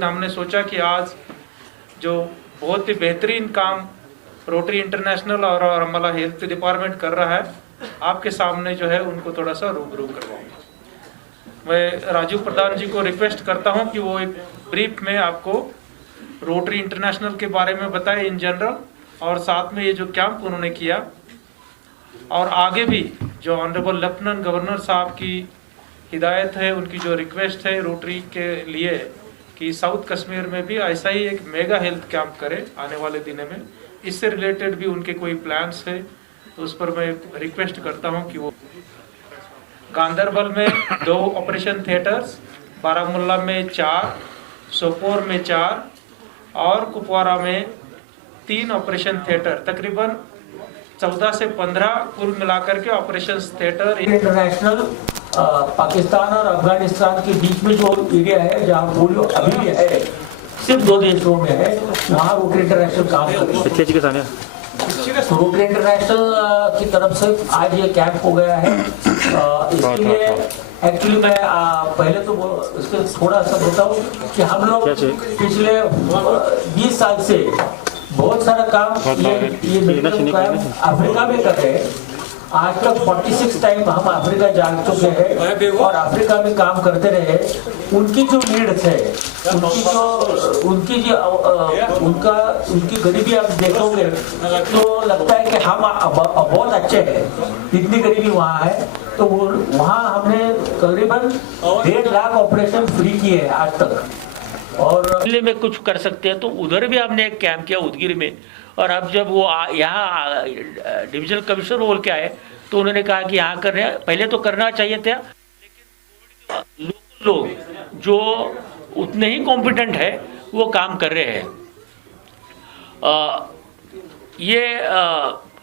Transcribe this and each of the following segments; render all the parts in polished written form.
लेकिन हमने सोचा कि आज जो बहुत ही बेहतरीन काम रोटरी इंटरनेशनल और हमारा हेल्थ डिपार्टमेंट कर रहा है, आपके सामने जो है उनको थोड़ा सा रूबरू करवाऊंगा। मैं राजीव प्रधान जी को रिक्वेस्ट करता हूं कि वो एक ब्रीफ में आपको रोटरी इंटरनेशनल के बारे में बताएं इन जनरल, और साथ में ये जो कैंप उन्होंने किया और आगे भी जो ऑनरेबल लेफ्टिनेंट गवर्नर साहब की हिदायत है, उनकी जो रिक्वेस्ट है रोटरी के लिए कि साउथ कश्मीर में भी ऐसा ही एक मेगा हेल्थ कैंप करे आने वाले दिनों में, इससे रिलेटेड भी उनके कोई प्लान्स है तो उस पर मैं रिक्वेस्ट करता हूं कि वो गांदरबल में 2 ऑपरेशन थिएटर्स, बारामुल्ला में 4, सोपोर में 4 और कुपवारा में 3 ऑपरेशन थिएटर, तकरीबन 14 से 15 कुल मिलाकर के ऑपरेशन थिएटर इंटरनेशनल पाकिस्तान और अफगानिस्तान के बीच में जो एरिया है जहाँ पोलियो अभी भी है, सिर्फ 2 देशों में है, वहाँ रोटरी इंटरनेशनल काम कर रही है। रोटरी इंटरनेशनल की तरफ से आज ये कैंप हो गया है। इसके लिए एक्चुअली मैं पहले तो इसके थोड़ा सा बताऊं कि हम लोग पिछले 20 साल से बहुत सारा काम ये मेडिकल कैंप अफ्रीका में कर रहे हैं। आज तक 46 टाइम हम अफ्रीका जा चुके हैं और अफ्रीका में काम करते रहे। उनकी जो नीड्स है, उनकी गरीबी आप देखोगे तो लगता है कि हम बहुत अच्छे हैं, इतनी गरीबी वहाँ है। तो वहाँ हमने करीबन 1.5 लाख ऑपरेशन फ्री किए हैं आज तक। और जिले में कुछ कर सकते हैं तो उधर भी हमने एक कैंप किया उदगिर में। और अब जब वो यहाँ डिविजनल कमिश्नर बोल के आए तो उन्होंने कहा कि यहाँ कर रहे हैं, पहले तो करना चाहिए था, लेकिन लोकल लोग जो उतने ही कॉम्पिटेंट है वो काम कर रहे हैं।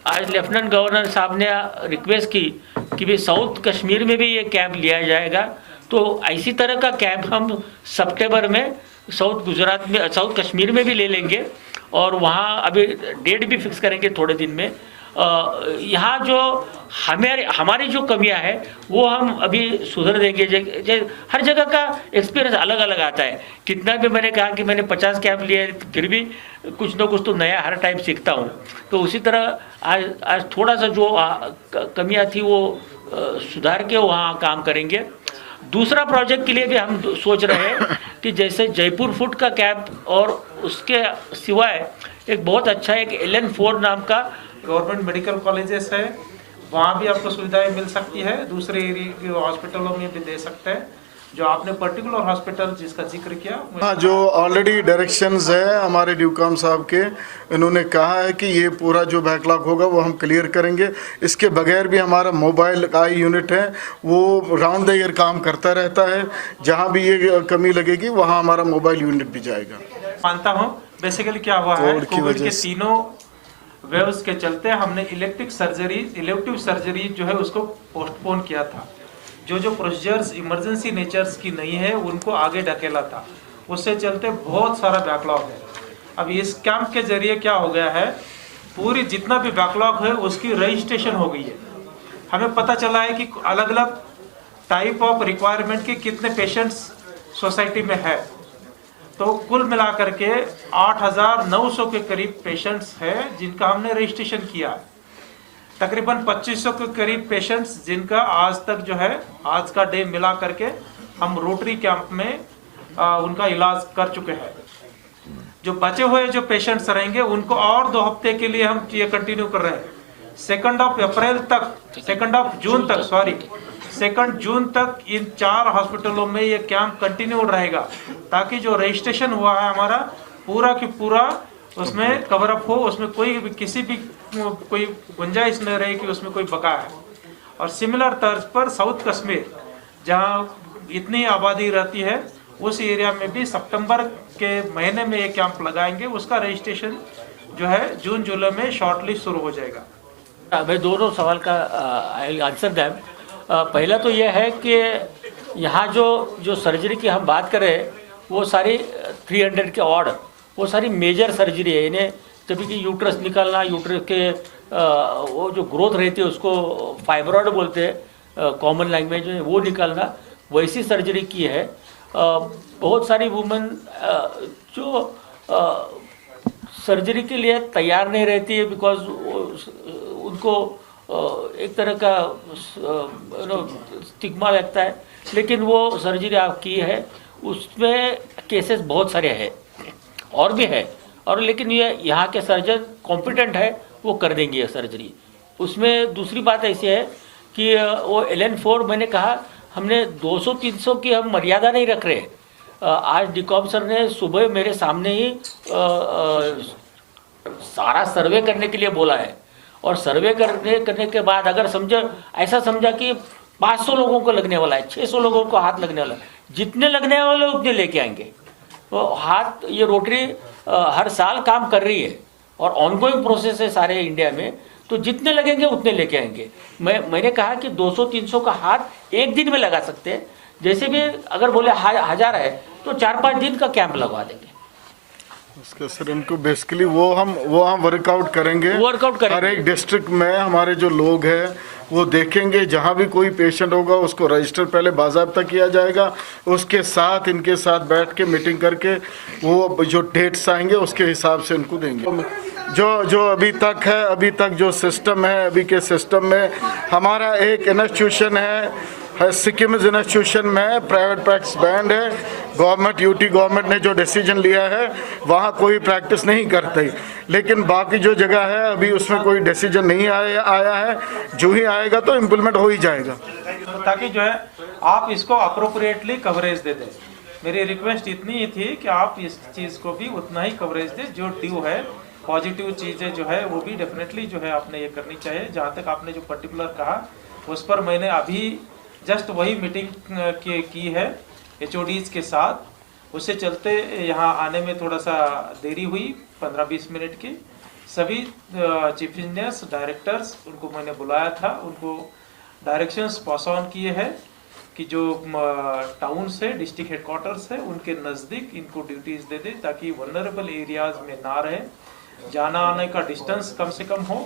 आज लेफ्टिनेंट गवर्नर साहब ने रिक्वेस्ट की कि भाई साउथ कश्मीर में भी ये कैंप लिया जाएगा, तो ऐसी तरह का कैंप हम सितंबर में साउथ कश्मीर में भी ले लेंगे और वहाँ अभी डेट भी फिक्स करेंगे थोड़े दिन में। यहाँ जो हमारी जो कमियां है वो हम अभी सुधर देंगे। हर जगह का एक्सपीरियंस अलग अलग आता है। कितना भी मैंने कहा कि मैंने 50 कैंप लिए, फिर भी कुछ ना कुछ तो नया हर टाइम सीखता हूँ। तो उसी तरह आज थोड़ा सा जो कमियां थी वो सुधार के वहाँ काम करेंगे। दूसरा प्रोजेक्ट के लिए भी हम सोच रहे हैं कि जैसे जयपुर फूड का कैंप और उसके सिवाय एक बहुत अच्छा एक LN4 नाम का गवर्नमेंट मेडिकल कॉलेजेस है, वहाँ भी आपको सुविधाएं मिल सकती है। दूसरे एरिया के हॉस्पिटलों में भी दे सकते हैं। जो आपने पर्टिकुलर हॉस्पिटल जिसका जिक्र किया, हाँ, जो ऑलरेडी डायरेक्शंस है हमारे ड्यूकाम साहब के, इन्होंने कहा है कि ये पूरा जो बैकलॉग होगा वो हम क्लियर करेंगे। इसके बगैर भी हमारा मोबाइल आई यूनिट है वो राउंड द ईयर काम करता रहता है। जहाँ भी ये कमी लगेगी वहाँ हमारा मोबाइल यूनिट भी जाएगा। मानता हूँ बेसिकली क्या हुआ है, कोविड के तीनों वेव्स के चलते हमने इलेक्टिव सर्जरी जो है उसको पोस्टपोन किया था। जो प्रोसीजर्स इमरजेंसी नेचर्स की नहीं है उनको आगे ढकेला था, उससे चलते बहुत सारा बैकलॉग है। अब इस कैंप के जरिए क्या हो गया है, पूरी जितना भी बैकलॉग है उसकी रजिस्ट्रेशन हो गई है। हमें पता चला है कि अलग अलग टाइप ऑफ रिक्वायरमेंट के कितने पेशेंट्स सोसाइटी में है। तो कुल मिलाकर के 8,900 के करीब पेशेंट्स हैं जिनका हमने रजिस्ट्रेशन किया। तकरीबन 2,500 के करीब पेशेंट्स जिनका आज तक जो है आज का डे मिला करके हम रोटरी कैंप में उनका इलाज कर चुके हैं। जो बचे हुए जो पेशेंट्स रहेंगे उनको और 2 हफ्ते के लिए हम ये कंटिन्यू कर रहे हैं। 2 जून तक इन 4 हॉस्पिटलों में ये कैंप कंटिन्यू रहेगा, ताकि जो रजिस्ट्रेशन हुआ है हमारा पूरा की पूरा उसमें कवर अप हो, उसमें किसी भी कोई गुंजाइश न रहे कि उसमें कोई बका है। और सिमिलर तर्ज पर साउथ कश्मीर जहां इतनी आबादी रहती है उस एरिया में भी सितंबर के महीने में ये कैंप लगाएंगे। उसका रजिस्ट्रेशन जो है जून जुलाई में शॉर्टली शुरू हो जाएगा। मैं दोनों सवाल का आंसर दें। पहला तो यह है कि यहाँ जो सर्जरी की हम बात करें वो सारी 300 के ऑर्डर वो सारी मेजर सर्जरी है। इन्हें जब कि यूट्रस निकालना, यूट्रस के वो जो ग्रोथ रहती है उसको फाइब्रॉइड बोलते हैं कॉमन लैंग्वेज में, वो निकालना, वैसी सर्जरी की है। बहुत सारी वुमेन जो सर्जरी के लिए तैयार नहीं रहती है, बिकॉज उनको एक तरह का स्टिग्मा लगता है, लेकिन वो सर्जरी आप की है, उसमें केसेस बहुत सारे हैं और भी है, और लेकिन ये यहाँ के सर्जन कॉम्पिटेंट है, वो कर देंगे ये सर्जरी। उसमें दूसरी बात ऐसी है कि वो LN4 मैंने कहा हमने 200-300 की हम मर्यादा नहीं रख रहे। आज डीकॉम सर ने सुबह मेरे सामने ही सारा सर्वे करने के लिए बोला है, और सर्वे करने के बाद अगर ऐसा समझा कि 500 लोगों को लगने वाला है, 600 लोगों को हाथ लगने वाला है, जितने लगने वाले उतने लेके आएंगे। तो हाथ ये रोटरी हर साल काम कर रही है और ऑनगोइंग प्रोसेस है सारे इंडिया में, तो जितने लगेंगे उतने लेके आएंगे। मैंने कहा कि 200-300 का हाथ एक दिन में लगा सकते हैं, जैसे भी अगर बोले 1000 है तो 4-5 दिन का कैंप लगवा देंगे। उसका सर उनको बेसिकली वो हम वर्कआउट करेंगे। हर एक डिस्ट्रिक्ट में हमारे जो लोग हैं वो देखेंगे, जहाँ भी कोई पेशेंट होगा उसको रजिस्टर पहले बाकायदा किया जाएगा, उसके साथ इनके साथ बैठ के मीटिंग करके वो जो डेट्स आएंगे उसके हिसाब से उनको देंगे। जो अभी तक जो सिस्टम है, अभी के सिस्टम में हमारा एक इंस्टीट्यूशन है सिक्किम इंस्टीट्यूशन में प्राइवेट प्रैक्टिस बैंड है। गवर्नमेंट गवर्नमेंट ने जो डिसीजन लिया है वहाँ कोई प्रैक्टिस नहीं करते, लेकिन बाकी जो जगह है अभी उसमें कोई डिसीजन नहीं आया है। जो ही आएगा तो इम्प्लीमेंट हो ही जाएगा, ताकि जो है आप इसको अप्रोप्रिएटली कवरेज दे दें। मेरी रिक्वेस्ट इतनी ही थी कि आप इस चीज़ को भी उतना ही कवरेज दें, जो ड्यू है। पॉजिटिव चीज़ें जो है वो भी डेफिनेटली जो है आपने ये करनी चाहिए। जहाँ तक आपने जो पर्टिकुलर कहा उस पर मैंने अभी जस्ट वही मीटिंग की है HODs के साथ। उससे चलते यहाँ आने में थोड़ा सा देरी हुई 15-20 मिनट की। सभी चीफ इंजीनियर्स, डायरेक्टर्स, उनको मैंने बुलाया था, उनको डायरेक्शंस पास ऑन किए हैं कि जो टाउन से डिस्ट्रिक्ट हेडक्वार्टर्स है उनके नज़दीक इनको ड्यूटीज़ दे दें, ताकि वनरेबल एरियाज में ना रहे, जाना आने का डिस्टेंस कम से कम हो,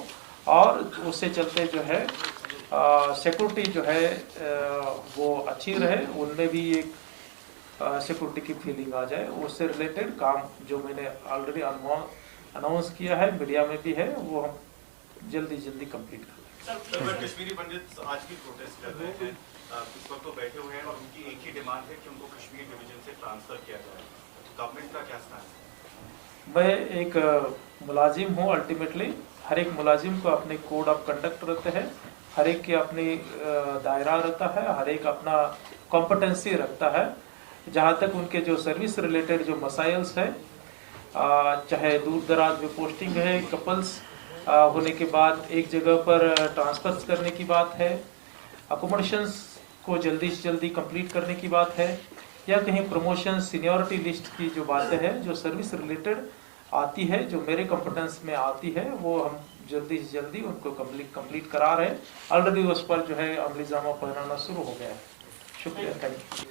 और उससे चलते जो है सिक्योरिटी जो है वो अच्छी रहे, उनमें भी एक सिक्योरिटी की फीलिंग आ जाए। उससे रिलेटेड काम जो मैंने ऑलरेडी अनाउंस किया है, मीडिया में भी है, वो हम जल्दी कंप्लीट कर लेंगे। कश्मीरी पंडित आज भी प्रोटेस्ट कर रहे हैं, इस वक्त तो बैठे हुए हैं और उनकी एक ही डिमांड है कि उनको कश्मीर डिवीजन से ट्रांसफर किया जाए। गवर्नमेंट का क्या स्थान है? मैं एक मुलाजिम हूँ। अल्टीमेटली हर एक मुलाजिम को अपने कोड ऑफ कंडक्ट रहते हैं, हर एक के अपनी दायरा रहता है, हर एक अपना कॉम्पिटेंसी रखता है। जहाँ तक उनके जो सर्विस रिलेटेड जो मसाइल्स है, चाहे दूर दराज में पोस्टिंग है, कपल्स होने के बाद एक जगह पर ट्रांसफर करने की बात है, अकोमोडेशंस को जल्दी से जल्दी कंप्लीट करने की बात है, या कहीं प्रमोशन, सीनियरिटी लिस्ट की जो बातें हैं जो सर्विस रिलेटेड आती है, जो मेरे कॉम्पिटेंस में आती है, वो हम जल्दी से जल्दी उनको कंप्लीट करा रहे हैं। ऑलरेडी उस पर जो है अमलीजामा पहनाना शुरू हो गया है। शुक्रिया, थैंक यू।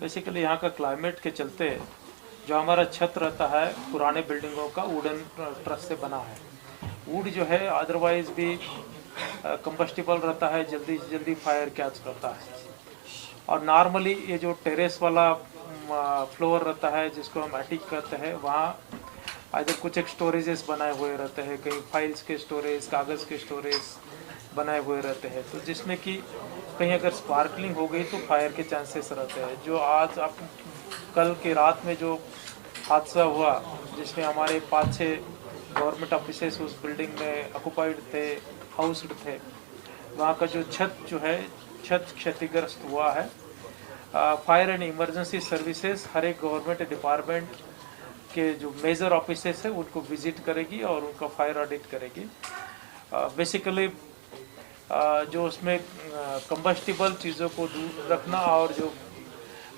बेसिकली यहाँ का क्लाइमेट के चलते जो हमारा छत रहता है पुराने बिल्डिंगों का वुडन ट्रस से बना है। वुड जो है अदरवाइज भी कंबस्टिबल रहता है, जल्दी से जल्दी फायर कैच करता है। और नॉर्मली ये जो टेरेस वाला फ्लोर रहता है जिसको हम एटिक कहते हैं, वहाँ इधर कुछ एक स्टोरेजेस बनाए हुए रहते हैं, कहीं फाइल्स के स्टोरेज, कागज़ के स्टोरेज बनाए हुए रहते हैं, तो जिसमें कि कहीं अगर स्पार्कलिंग हो गई तो फायर के चांसेस रहते हैं। जो आज आप कल के रात में जो हादसा हुआ जिसमें हमारे 5-6 गवर्नमेंट ऑफिसेस उस बिल्डिंग में ऑक्युपाइड थे, हाउस्ड थे, वहाँ का जो छत क्षतिग्रस्त हुआ है। फायर एंड इमरजेंसी सर्विसेज हर एक गवर्नमेंट डिपार्टमेंट के जो मेजर ऑफिसेस है उनको विजिट करेगी और उनका फायर ऑडिट करेगी। बेसिकली जो उसमें कंबस्टिबल चीज़ों को दूर रखना और जो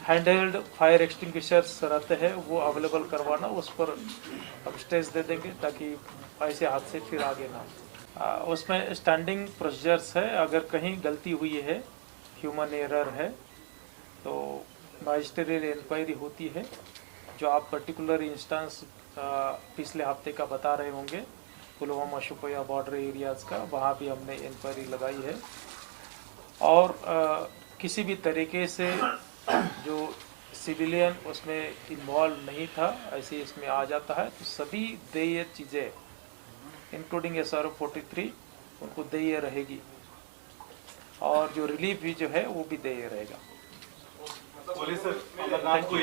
हैंडहेल्ड फायर एक्सटिंग्विशर्स रहते हैं वो अवेलेबल करवाना, उस पर अब स्टेज दे देंगे ताकि ऐसे हादसे फिर आगे ना। उसमें स्टैंडिंग प्रोसीजर्स है, अगर कहीं गलती हुई है, ह्यूमन एरर है, तो मैजिस्ट्रियल इंक्वायरी होती है। जो आप पर्टिकुलर इंस्टेंस पिछले हफ्ते का बता रहे होंगे पुलवामा शोपियां बॉर्डर एरियाज़ का, वहाँ भी हमने इंक्वायरी लगाई है। और किसी भी तरीके से जो सिविलियन उसमें इन्वॉल्व नहीं था, ऐसे इसमें आ जाता है, तो सभी देय चीज़ें इंक्लूडिंग SRO 43 उनको देय रहेगी और जो रिलीफ भी जो है वो भी देय रहेगा। पुलिस अमरनाथ को